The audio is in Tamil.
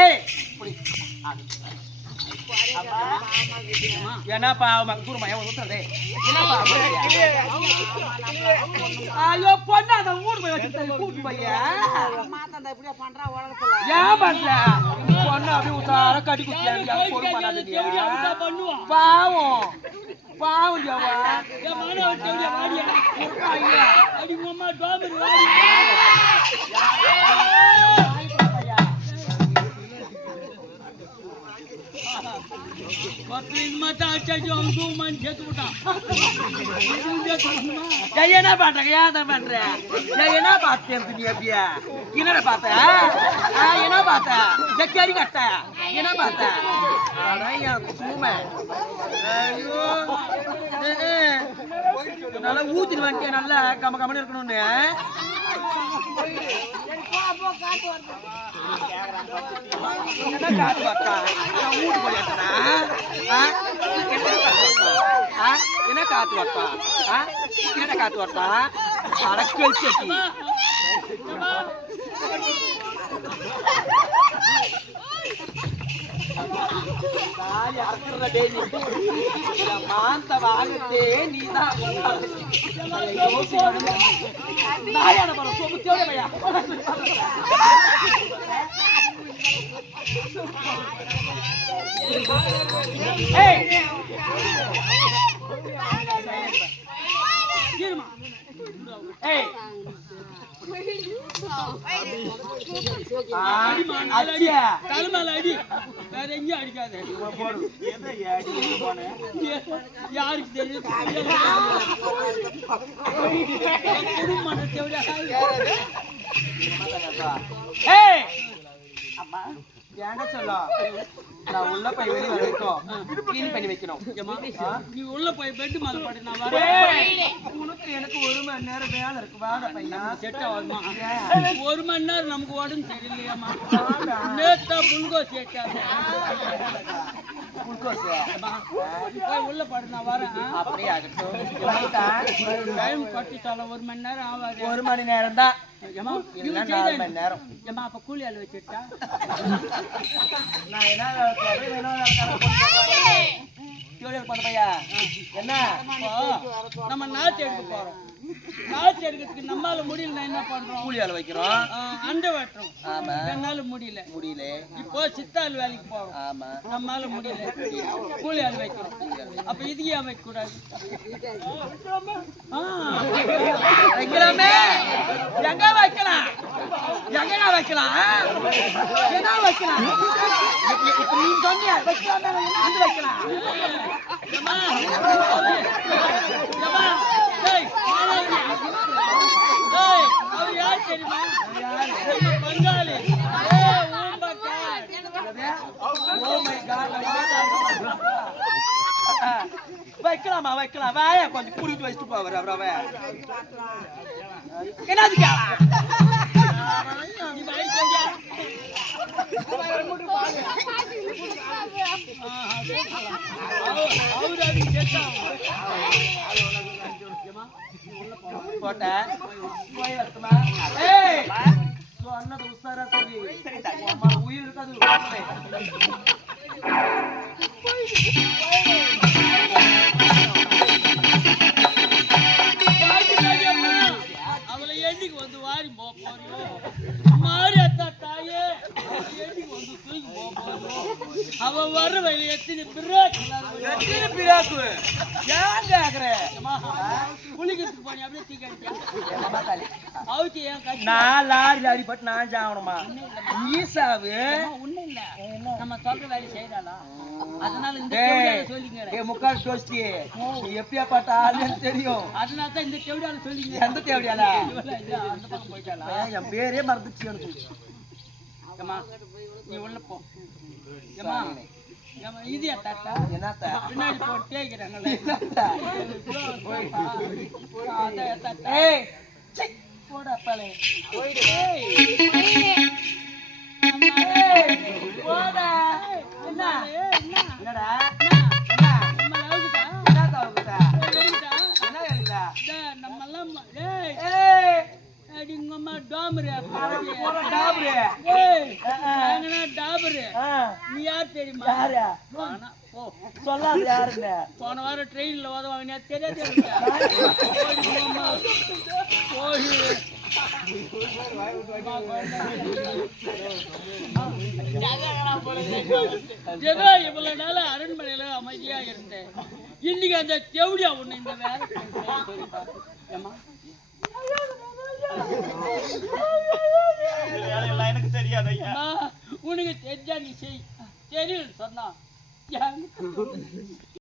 ஏய் என்னப்பா கூறுமா ஊத்துறதே ஐயோ பொண்ணு அந்த ஊர் போய் வச்சு கூட்டு பையன் ஏன் பண்ற பொண்ணு அப்படியே உத்தார கட்டி குத்தி பாவம் பாவம் ஜவா என்ன பண்றேன் ஏன் பண்றேன் என்ன பார்த்தேன் நீ அப்படியா என்னடா பார்த்த என்ன பார்த்த ஜக்கி கட்ட என்ன பார்த்த சூமை ஐயோ நல்லா ஊத்திட்டு வந்துட்டேன் நல்லா கம்ம கம்மனு இருக்கணும்னு காத்து பார்த்தா வீட்டு போயிட்டா என்ன காத்து வரட்டா என்ன காத்து வரட்டா அடக்கல் செட்டி மாந்த வாங்கத்தே நீதான் அடிக்காத யாருக்கு தெரியும் அம்மா ஏங்க சொல்ல நான் உள்ள போய் வெளியே வரைக்கும் கிளீன் பண்ணி வைக்கணும் நீ உள்ள போய் பெட் மேல படு நான் வரேன் உனக்கு எனக்கு 1 மணி நேரம் வேலை இருக்கு வாடா பையா செட் ஆகுமா 1 மணி நேரம் நமக்கு உடம்பு சரியில்லையாமா நேத்தா புல்கோ செட் புல்கோஸ் போய் உள்ள படு நான் வரேன் அப்படியே ஆகட்டும் டைம் பட்டிட்டால 1 மணி நேரம் ஆகாது 1 மணி நேரம் தான் ஏமா இல்ல 4 மணி நேரம் ஏமா அப்ப கூலி ஆளு வச்சிட்டா நான் என்ன என்ன நம்ம நாட்டு எடுக்க போறோம் நாட்டு எடுக்கிறதுக்கு நம்மளால முடியல என்ன பண்றோம் கூலி ஆளு வைக்கிறோம் அண்டை வெட்டுறோம் ஆமா என்னால முடியல இப்போ சித்தாள் வேலைக்கு போறோம் ஆமா நம்மளால முடியல கூலி ஆளு வைக்கிறோம் அப்ப இதுக்கு ஏன் வைக்க கூடாது வைக்கலாமே எங்க வைக்கலாம் எங்க வைக்கலாம் என்ன வைக்கலாம் நீ சொன்னியா வைக்கலாம் வைக்கலாம் வைக்கலாமா வைக்கலாம் வாய கொஞ்சம் கூட்டிட்டு வச்சுட்டு போவார் அவரவ என்னது போட்ட சொன்னது உசாரா சொல்லி உயிர் இருக்காது அவளை எண்ணிக்கு வந்து வாரி போறியோ மாறி அத்தா தாயே எண்ணிக்கு வந்து தூக்கி போறியோ அவ வர வயல எத்தனை பிராக்கு ஏன் கேக்குற குளிக்கிறதுக்கு போனி அப்படியே தூக்கி அவுத்தி நான் லாரி பட்டு நான் சாகணுமா ஈசாவு ஒண்ணு இல்ல நம்ம சொல்ற வேலை செய்யறாளா அதனால இந்த சொல்லிங்க முக்கால் சோஸ்தி எப்படியா பார்த்தா ஆளுன்னு தெரியும் அதனால தான் இந்த தேவடியால சொல்லிங்க எந்த தேவடியால அந்த பக்கம் போயிட்டாளா என் பேரே மறந்துச்சு எனக்கு அம்மா நீ உள்ள போ அம்மா இது தாத்தா என்னத்தா பின்னாடி போட்டு கேக்குறாங்கல்ல ஏய் போடா பாலே போய்டு போடா என்ன என்னடா என்ன நம்ம லவுக்குடா என்ன தவுக்குடா என்ன எழுதா நம்ம எல்லாம் ஏய் அடிங்கம்மா டாமரே போடா டாமரே ஏய் நீ யார் தெரியுமா? யாரு? ஆனா, போ. சொல்லாது யாருன்னு. போன வாரம் ட்ரெயின்ல உதவாங்க தெரியாது. ஏதோ இவ்வளவு நாள் அரண்மனையில அமைதியா இருந்தேன். இன்னைக்கு அந்த தேவடியா ஒண்ணு இந்த வேலை எனக்கு தெரியாது. உனக்கு தெரிஞ்சா நீ செய். தெரியும் சொன்னா